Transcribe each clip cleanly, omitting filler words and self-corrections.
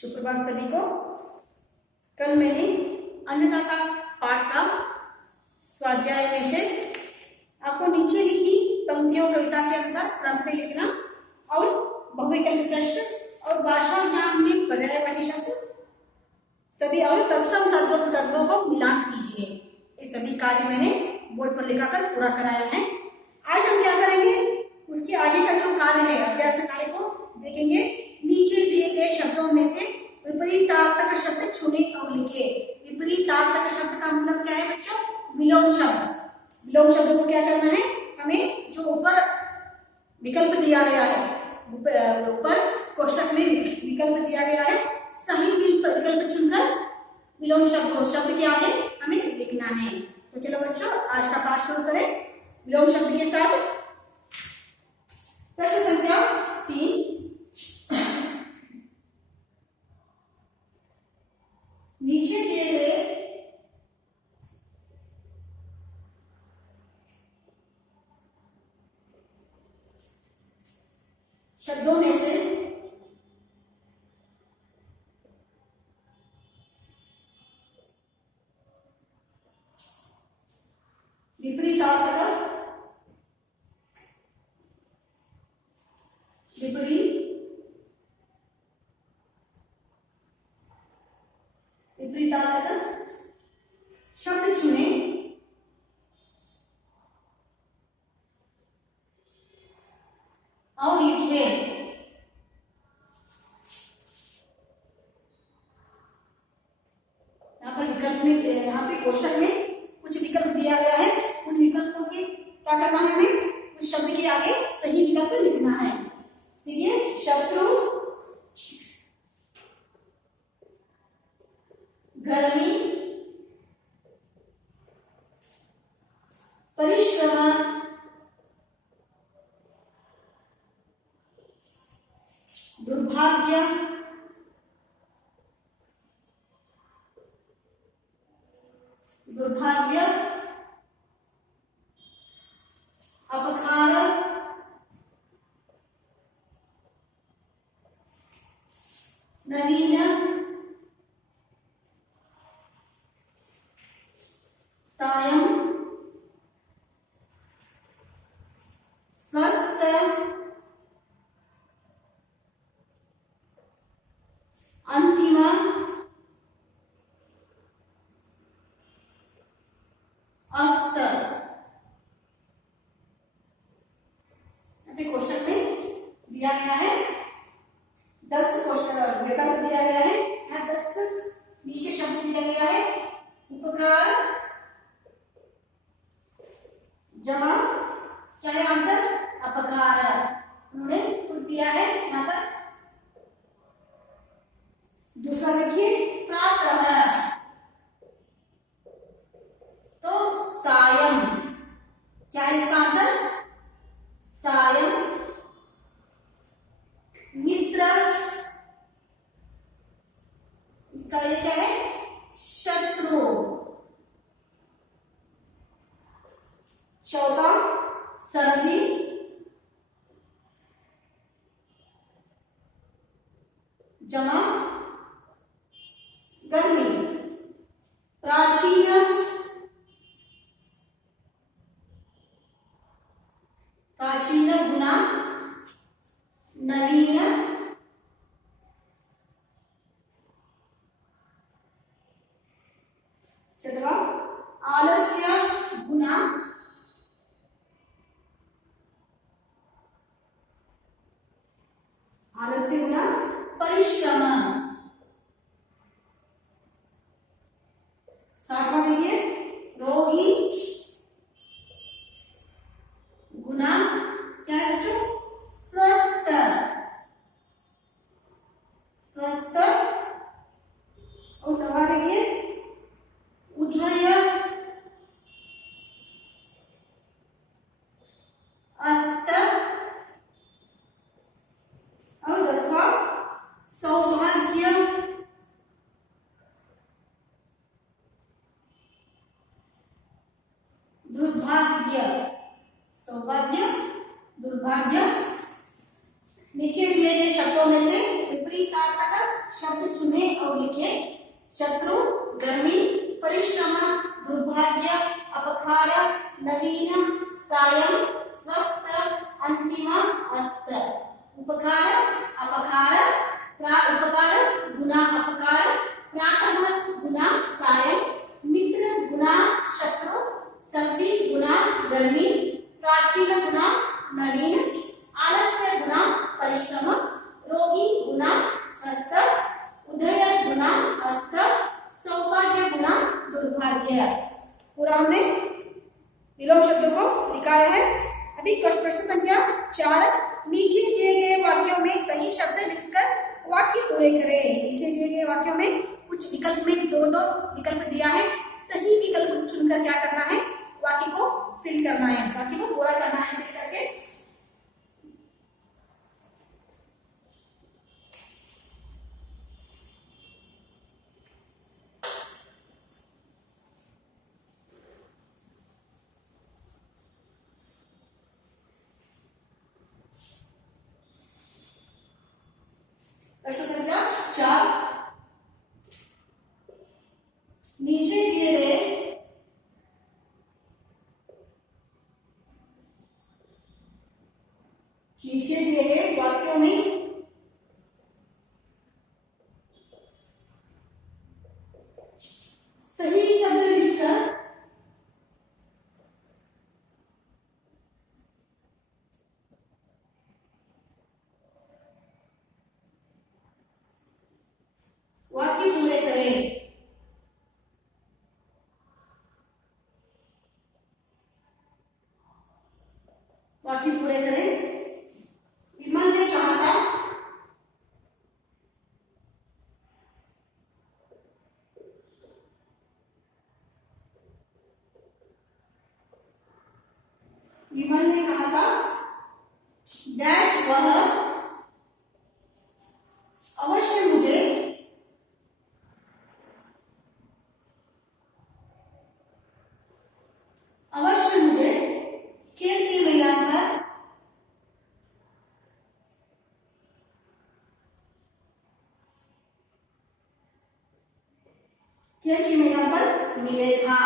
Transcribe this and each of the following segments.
सुप्रभात सभी को। कल मैंने अन्नदा का पाठ का स्वाध्याय में से आपको नीचे लिखी पंक्तियों कविता के अनुसार क्रम से लिखना और बहुविकल्पी प्रश्न और भाषा ज्ञान में पर्यायवाची शब्द सभी और तत्सम तत्वों को मिलान कीजिए। ये सभी कार्य मैंने बोर्ड पर लिखाकर पूरा कराया है। आज हम क्या करेंगे, उसके आगे का जो कार्य है अभ्यास कार्य को देखेंगे। नीचे दिए गए शब्दों में से विपरीतार्थक शब्द चुने और लिखे। विपरीतार्थक शब्द का मतलब क्या है बच्चों? विलोम शब्द। विलोम शब्द को क्या करना है, हमें जो ऊपर विकल्प दिया गया है, ऊपर कोष्टक में विकल्प दिया गया है, सही विकल्प चुनकर विलोम शब्द को शब्द के आगे हमें लिखना है। तो चलो बच्चों आज का पाठ शुरू करें विलोम शब्द के साथ। प्रश्न संख्या 3। नीचे दिए गए शब्दों में से विपरीतार्थक शब्द चुने और लिखे। यहाँ पर विकल्प में, यहाँ पे कोष्टक में कुछ विकल्प दिया गया है, उन विकल्पों के क्या करना है, हमें उस शब्द के आगे सही विकल्प लिखना है। ठीक है, शत्रु, गर्मी, परिश्रम, दुर्भाग्य, अपकार, नवीन, सायं, स्वस्थ, अंतिम, अस्त। कोष्टक में दिया गया है 10 कोष्टक विकल्प दिया गया है। यहाँ 10 विशेष शब्द दिया गया है। उपकार, जमा, क्या है आंसर? अपकार। उन्होंने खुद दिया है यहाँ पर। दूसरा देखिए, प्रातः, तो सायं, क्या है इसका आंसर? सायं। मित्र, इसका ये क्या है? शत्रु। चौथा सर्दी, जमा गर्मी। प्राचीन, गुना, नवीन, चतुर्थ आलस्य, गुना, परिश्रम। सातवां देखिए, रोगी, गुना, क्या है बच्चों? स्वस्थ। और दवा देखिए, उदय, अस्त। और 10वां सौभाग्य, दुर्भाग्य। सौभाग्य, दुर्भाग्य। नीचे दिए गए शब्दों में से विपरीतार्थक शब्द चुने और लिखे। शत्रु, गर्मी, परिश्रम, दुर्भाग्य, अपकार, नवीन, सायं, स्वस्थ, अंतिम, अस्त। उपकार, अपकार, उपकार गुना अपकार, प्रातः गुना सायं, मित्र गुना शत्रु, सर्दी गुना गर्मी, प्राचीन गुना नवीन, आलस्य गुना परिश्रम, रोगी गुना स्वस्थ, उदय गुना अस्त, सौभाग्य गुना दुर्भाग्य। पूरा हमने विलोम शब्दों को लिखाया है। अभी प्रश्न संख्या 4, नीचे दिए गए वाक्यों में सही शब्द लिखकर वाक्य पूरे करें। नीचे दिए गए वाक्यों में कुछ विकल्प में दो विकल्प दिया है, सही विकल्प चुनकर क्या करना है, वाक्य को फिल करना है, वाक्य को पूरा करना है फिल करके। प्रश्न संख्या 4, नीचे दिए गए वाक्यों में सही शब्द लिखकर वाक्य पूरे करें। वाक्य पूरे करें। विमल ने कहा था, विमल ने कहा था डैश वह अवश्य मुझे खेल के मैदान पर मिलेगा।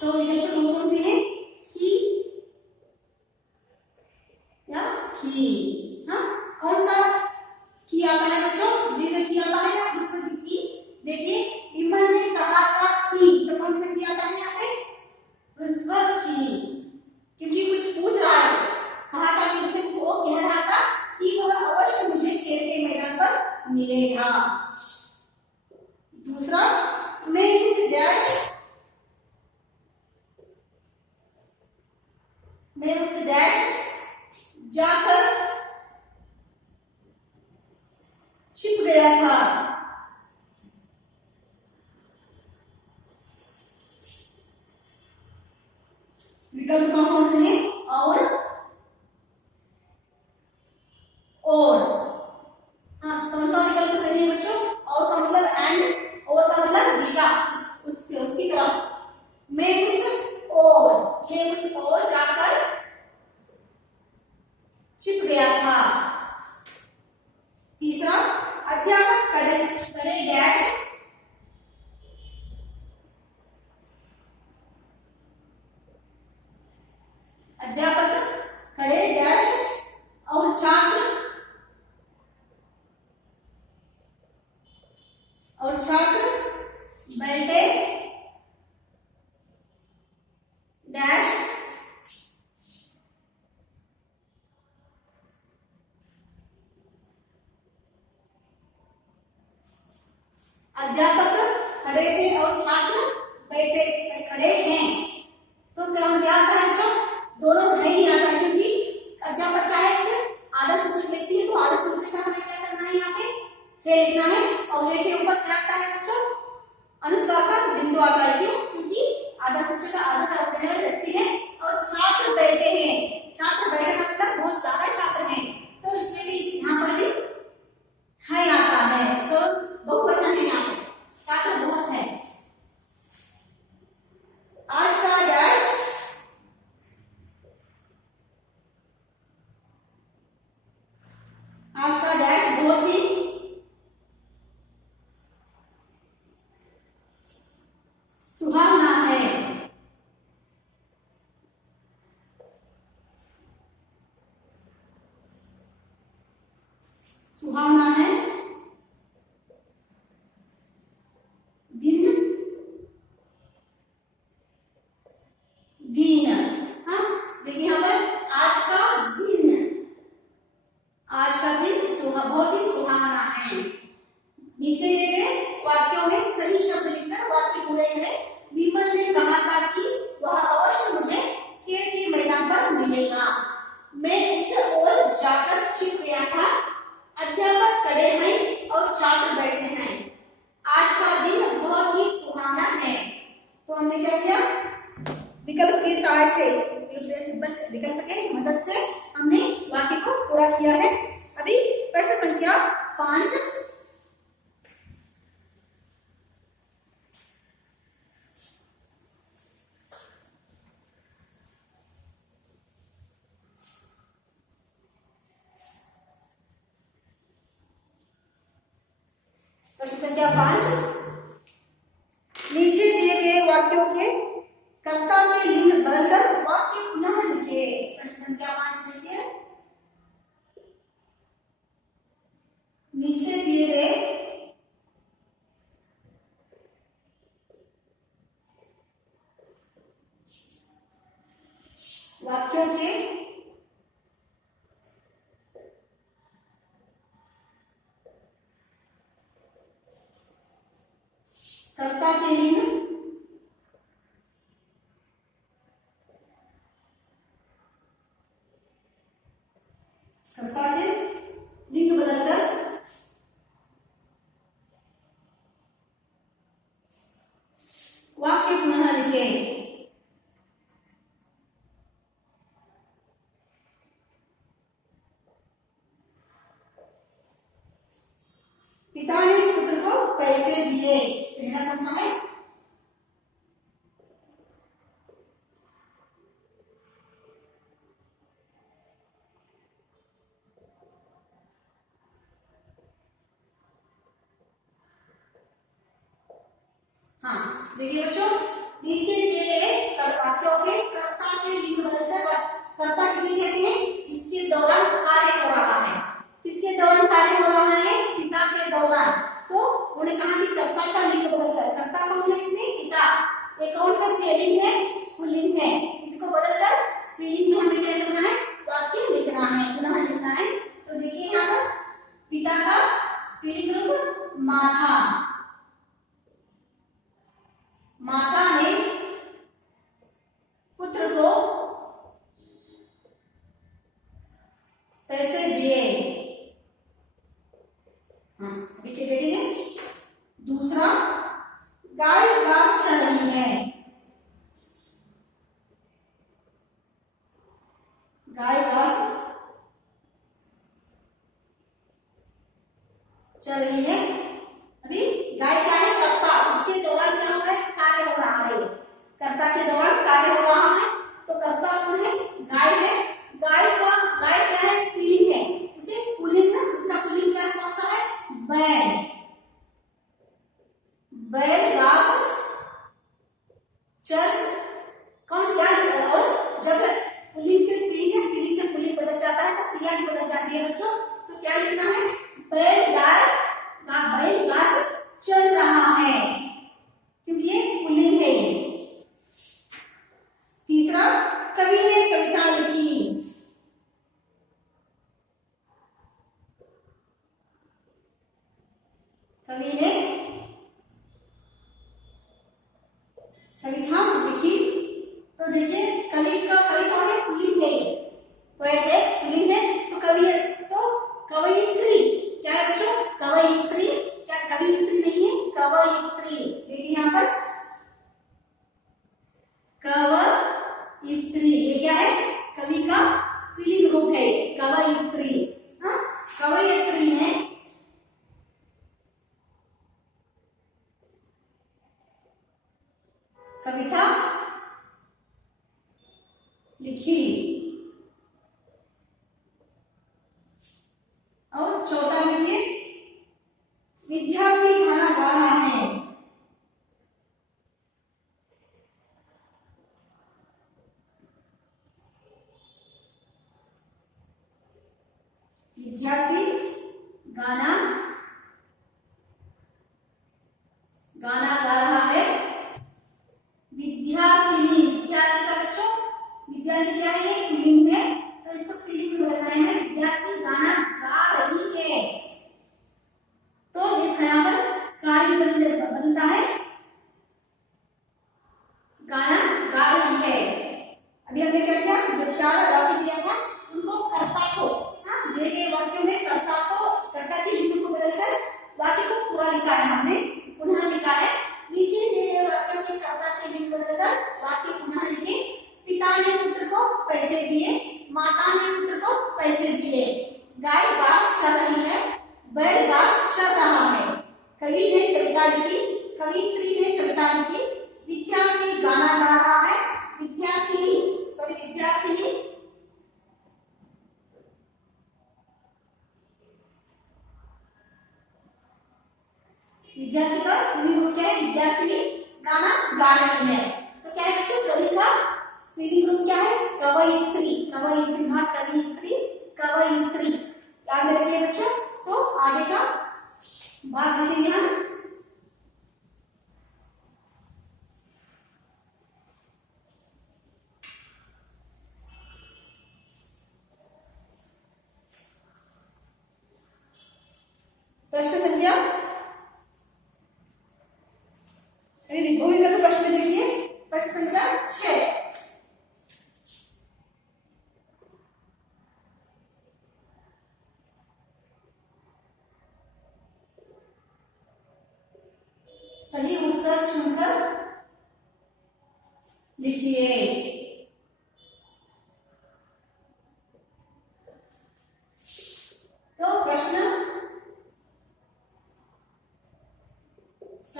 तो विकल्प कौन सी है, की या की। हाँ, कौन सा की आता है बच्चों, दीर्घ की आता है या ह्रस्व की। देखिए विमल ने कहा था की, तो कौन सा की आता है यहाँ पे, ह्रस्व की, क्योंकि कुछ पूछ रहा है। कहा था कि उसने कुछ वो कह रहा था कि वह अवश्य मुझे खेल के मैदान पर मिलेगा। दूसरा, मैं उस डैश जाकर छिप गया था। विकल्प कौन से हैं, और हाँ, कौन सा विकल्प सही है बच्चों, और का मतलब एंड, और का मतलब दिशा, उसकी तरफ। मैं उस ओर जाकर छिप गया था। तीसरा, अध्यापक खड़े डैश और छात्र बैठे डैश अध्यापक खड़े थे और छात्र खड़े हैं। तो क्या आता है बच्चों, दोनों नहीं आता है, क्योंकि अध्यापक का है आधा सूचक व्यक्ति है, तो आधा सूचक का हमें क्या करना है, यहाँ पे लिखना है। और के ऊपर क्या आता है बच्चों, अनुस्वार का बिंदु आता है। क्यों, क्योंकि आधा सूचक का आधा व्यक्ति है और छात्र बैठे हैं। छात्र बैठे का मतलब बहुत सारे छात्र हैं, तो इसलिए भी यहाँ पर भी है आता है, तो बहुवचन है, यहाँ पे छात्र बहुत है। आज का डैश सुहावना है। सुहावना है। दिन, दिन। हाँ, देखिए यहाँ पर आज का दिन, आज का दिन बहुत ही सुहावना है। नीचे दिए गए वाक्यों में सही शब्द लिखकर वाक्य पूरे करें। विमल ने कहा था कि वह अवश्य मुझे खेल के मैदान पर मिलेगा। मैं उस ओर जाकर छिप गया था। अध्यापक खड़े हैं और छात्र बैठे हैं। आज का दिन बहुत ही सुहावना है। तो हमने क्या किया, विकल्प की सहायता से, विकल्प के मदद से हमने वाक्य को पूरा किया है। अभी प्रश्न संख्या 5। प्रश्न संख्या 5, नीचे दिए गए वाक्यों के कर्ता के लिंग बदलकर वाक्य पुनः लिखे। प्रश्न संख्या 5 देखिए, नीचे दिए गए वाक्यों के कर्ता के लिंग बदलकर वाक्य पुनः लिखे। पिता ने पुत्र को पैसे दिए। पहला कौन सा है? हाँ, देखिए बच्चों, नीचे दिए गए वाक्यों के कर्ता के लिंग बदलकर कर्ता किसे कहते हैं? जिसके दौरान कार्य हो रहा है। किसके दौरान कार्य हो रहा है? पिता के दौरान। तो उन्होंने कहा कि कर्ता का लिंग बदलकर, कर्ता कौन है इसमें? पिता। एक कौन सा लिंग है? पुल्लिंग है। इसको बदलकर स्त्रीलिंग में हमें क्या करना है? वाक्य लिखना है, पुनः लिखना है। तो देखिए यहाँ पर पिता का स्त्रीलिंग रूप माता। माता ने पुत्र को पैसे दिए। अभी क्या देखेंगे? दूसरा, गाय घास चल रही है। गाय घास चल रही है। अभी गाय क्या है? कर्ता। उसके दौरान क्या हो रहा है? कार्य हो रहा है। कर्ता के दौरान कार्य हो रहा है। तो कर्ता कौन है? गाय है। गाय क्या है? स्त्रीलिंग है। उसे पुल्लिंग, उसका पुल्लिंग क्या कौन सा है? बैल। बैल घास चल कौन सा? और जब पुल्लिंग से स्त्रीलिंग है, स्त्रीलिंग से पुल्लिंग बदल जाता है तो क्रिया भी बदल जाती है बच्चों। तो क्या लिखना है? बैल घास चल रहा है, क्योंकि ये पुल्लिंग है। तीसरा, कवि ने कविता लिखी। कवि ने कविता लिखी। तो देखिए कवि कौन है? पुल्लिंग है। पोएट है, पुल्लिंग है। तो कवि, तो कवयित्री क्या है बच्चों? कवयित्री। क्या कवयित्री नहीं है? कवयित्री। देखिए यहाँ पर कवयित्री, ये क्या है? कवि का स्त्रीलिंग रूप है, कवयित्री। हाँ, कवयित्री ने कविता लिखी। और चौथा लिखिए, विद्यार्थी खाना खा रहा है। गाना गा रहा है। विद्यार्थिनी, विद्यार्थी का बच्चों, विद्यार्थी क्या है, ये पुल्लिंग है, तो इसको स्त्रीलिंग में बदलना है। विद्यार्थी गाना गा रही है, तो यहाँ पर कार्य बदलता है, गाना गा रही है। अभी हमने क्या किया, जो 4 वाक्य दिया था उनको कर्ता को, हाँ, दिए गए वाक्यों में कर्ता को, कर्ता की लिंग को बदलकर वाक्य को पूरा लिखा है हमने, पुनः लिखा है। नीचे दिए गए वाक्यों के कर्ता के लिंग बदलकर वाक्य पुनः लिखे। पिता ने पुत्र को पैसे दिए, माता ने पुत्र को पैसे दिए। गाय घास चर रही है, बैल घास चर रहा है। कवि ने कविता लिखी, कवित्री ने कविता लिखी। विद्यार्थी गाना गा रहा है, विद्यार्थिनी विद्यार्थी का स्त्रीलिंग रूप क्या है, विद्यार्थिनी गाना गा रही है। तो क्या है बच्चों, कवि का स्त्रीलिंग रूप क्या है, कवयित्री, कवयित्री, नॉट कवियित्री, कवयित्री, याद रखिए बच्चों। तो आगे का भाग देखेंगे हम। प्रश्न संख्या, भूमिगत प्रश्न देखिए, प्रश्न संख्या 6। सही उत्तर चुनकर लिखिए। तो प्रश्न ख,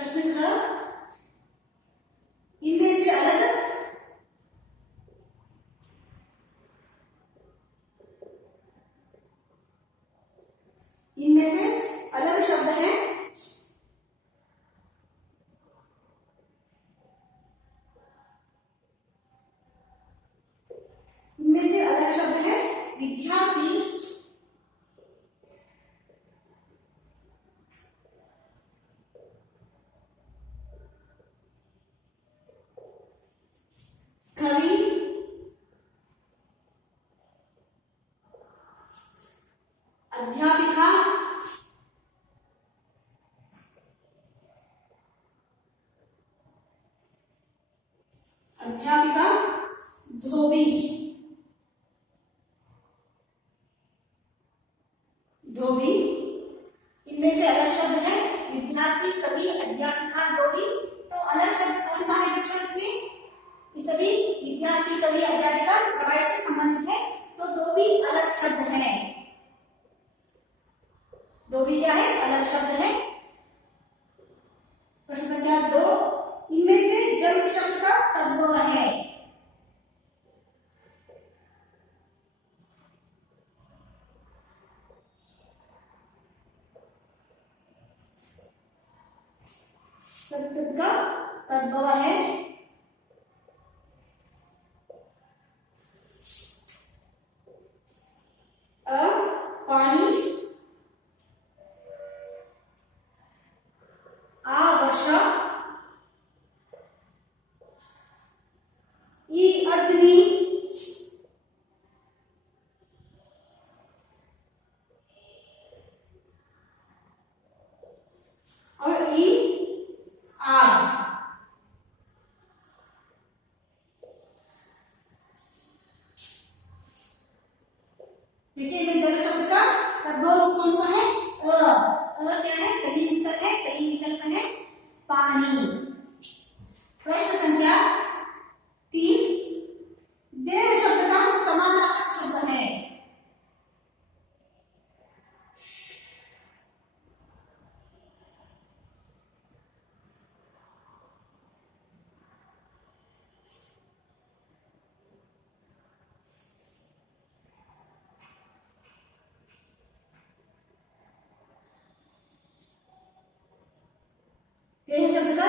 इनमें से अलग शब्द हैं। इनमें से अलग शब्द है विद्यार्थी, कवि, अध्यापिका, धोबी, इनमें से अलग शब्द है विद्यार्थी, कवि, अध्यापिका, धोबी। तो अलग शब्द कौन सा है बच्चों इसमें, ये सभी विद्यार्थी, कवि, अध्यापिका पढ़ाई से संबंधित है, तो धोबी अलग शब्द है। धोबी क्या है, अलग शब्द है। प्रश्न संख्या 2, इनमें से जन्म शब्द का तद्भव है। संस्कृत का तद्भव है अ पानी, आ वर्षा, ई अग्नि, और ई आग। देखिए इनमें जल शब्द का तद्भव रूप कौन सा है, अ क्या है, सही उत्तर है, सही विकल्प है पानी। प्रश्न संख्या 3, देह शब्द का समानार्थक शब्द है। देह शब्द का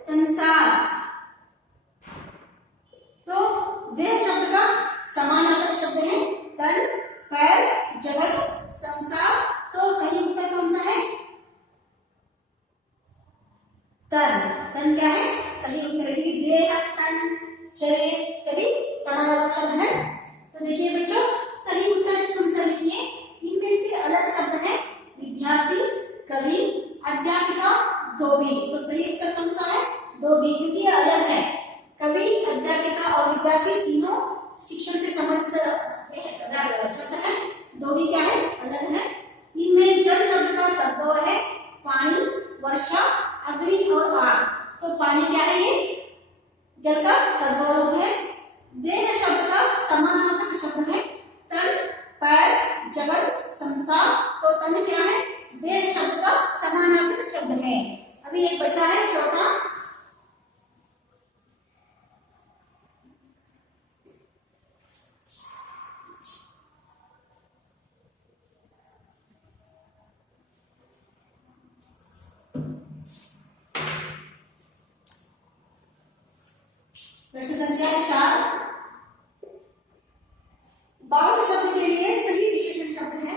संसार। तो देह शब्द का समानार्थक शब्द है तन, पैर, जगत, संसार। तो सही उत्तर कौन सा है? तन। तन क्या है? सही उत्तर है। देह, तन, शरीर सभी समानार्थक शब्द है। तो देखिए बच्चों, सही उत्तर चुनकर लिखिए। इनमें से अलग शब्द है विद्यार्थी, कवि, अध्यापिका, धोबी। तो सही उत्तर कौन सा है? धोबी, क्योंकि ये अलग है। कवि, अध्यापिका और विद्यार्थी तीनों शिक्षण से संबंधित शब्द है। धोबी क्या है? अलग है। इनमें जल शब्द का तद्भव है पानी, वर्षा, अग्नि और आग। तो पानी क्या है? ये जल का तद्भव रूप है। देह शब्द का समानार्थक शब्द है तन, पैर, जगत, संसार। तो तन क्या है? देह शब्द का समानार्थक शब्द है। अभी एक बचा है चौथा। प्रश्न संख्या 4। बाल शब्द के लिए सही विशेषण शब्द है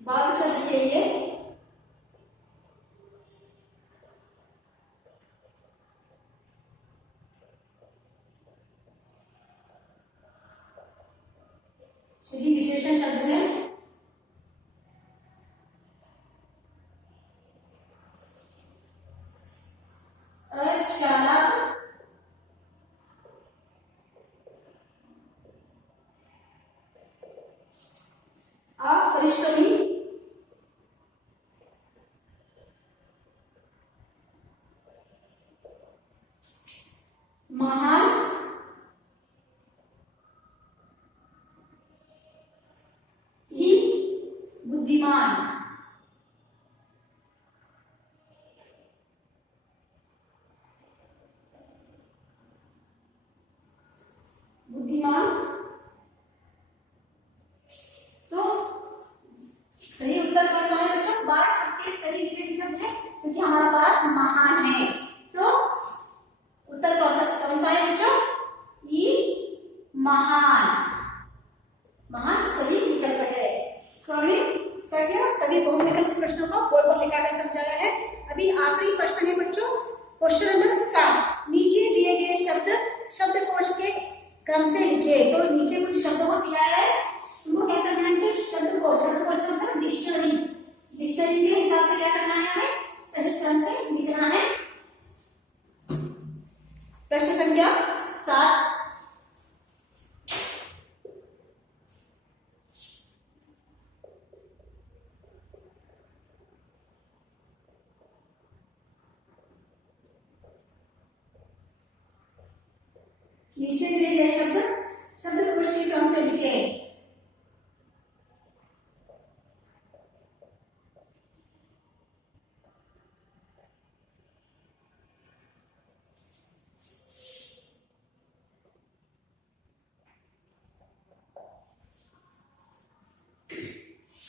बाल शब्द के लिए सही विशेषण शब्द है अचालक, अपरिश्रमी, महान, ही, बुद्धिमान। बुद्धिमान। तो सही उत्तर कौन सा है बच्चों? बारह शब्द के सही विशेषण शब्द है क्योंकि हमारा भारत महान है। तो उत्तर कौन सा है बच्चों? ई, महान। महान सही विकल्प है। सभी बहुविकल्प प्रश्नों को बोर्ड पर लिखा कर समझाया है। अभी आखिरी प्रश्न है बच्चों, क्वेश्चन नंबर 7। नीचे दिए गए शब्द शब्दकोश के क्रम से लिखे। तो नीचे कुछ शब्दों को दिया है, उनको क्या करना है? शब्दकोश मतलब डिक्शनरी। डिक्शनरी के हिसाब से क्या करना है? हमें सही क्रम से लिखना है। प्रश्न संख्या 7। नीचे दिए गए शब्द शब्दकोश के क्रम से लिखे।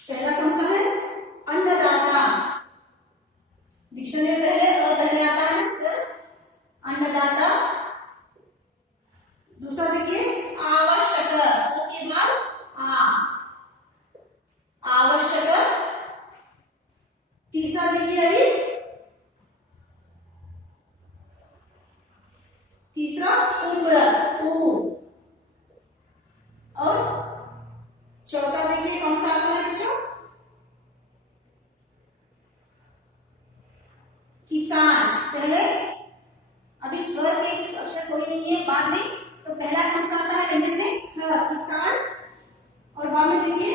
पहला कौन सा है? अन्नदाता। डिक्शनरी पहले और पहले आता है सर अन्नदाता। दूसरा देखिए आवश्यक, के बाद आवश्यक। तीसरा देखिए अभी तीसरा उम्र, और चौथा देखिए कौन सा आता है बच्चों? किसान। पहले अभी स्वर के अक्षर कोई नहीं है, बाद में। तो पहला कौन सा आता है व्यंजन में? किसान। और बाद में देखिए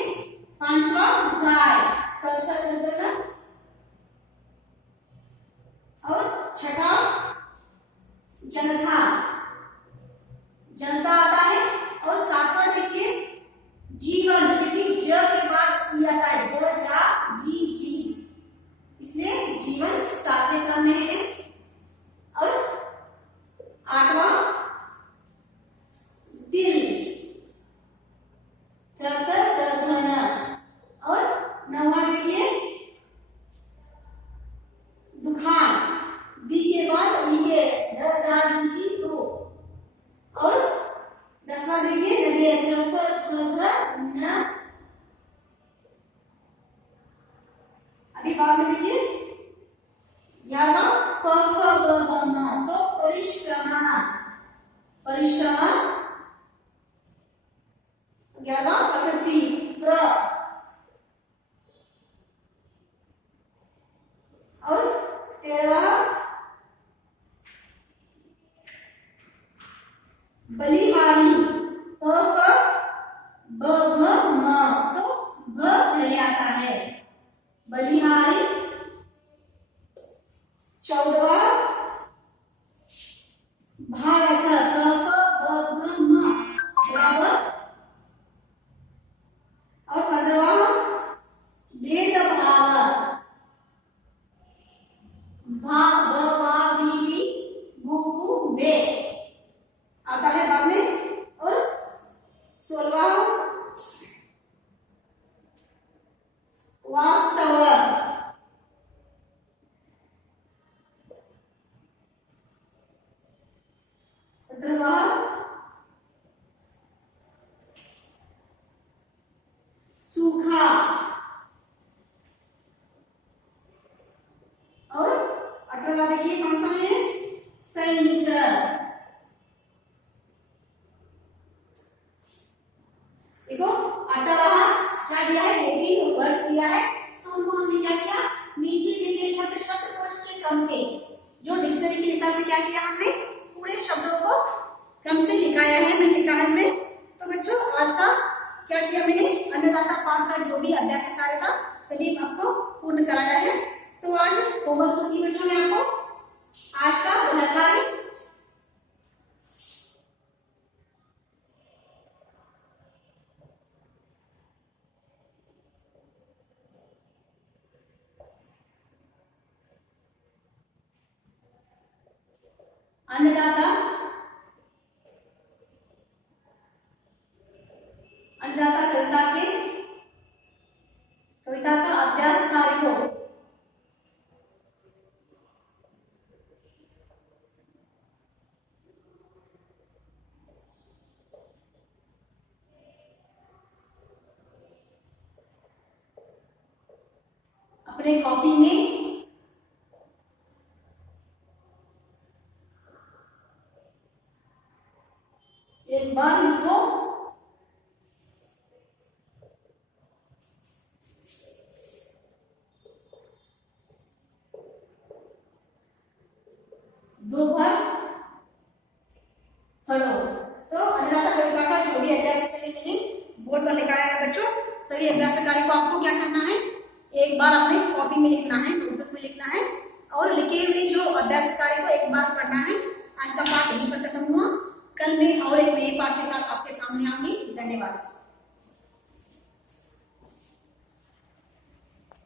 पांचवा गाय, और छठा जनता, जनता आता है। और सातवां देखिए जीवन, क्योंकि ज के बाद ई आता है, ज, जा, जी, जी, इसलिए जीवन सातवें क्रम में है। और आठवां दिल, बाद में देखिए 11वां प फ ब भ म, तो परिश्रम, परिश्रम। 11वां प्रकृति प्र, और 13वां बलिहारी प फ ब भ म, तो भ पहले आता है बलिहारी। 14वां भारत क फ ब भ म बराबर। और 15वां भेदभाव भा ब भा बी बी भू भू बे आता है बाद में। और 16वां वास्तव, 17वां सूखा, और 18वां देखिए कौन सा है, सैनिक। देखो 18वां क्या दिया है, लेकिन वर्ड्स दिया है, तो उनको हमने क्या किया, नीचे दिए गए शब्द शब्दकोश के क्रम से, जो डिक्शनरी के हिसाब से क्या किया, हमने पूरे शब्दों को क्रम से लिखाया है, मैं लिखा है में। तो बच्चों आज का क्या किया मैंने, अन्नदाता पाठ का जो भी अभ्यास कार्य था सभी आपको पूर्ण कराया है। तो आज होमवर्क की बच्चों ने आपको आज का कार्य अन्नदाता, अन्नदाता कविता का अभ्यास कार्य को अपने कॉपी में एक बार लिखो, दो बार पढ़ो। तो अन्नदाता कविता का जो भी अभ्यास मैंने बोर्ड पर लिखाया है बच्चों, सभी अभ्यास कार्य को आपको क्या करना है, एक बार अपने कॉपी में लिखना है, नोटबुक में लिखना है, और लिखे हुए जो अभ्यास कार्य को एक बार पढ़ना है। आज का पाठ यहीं पर खत्म हुआ, कल मैं और एक नए पाठ के साथ आपके सामने आऊंगी। धन्यवाद।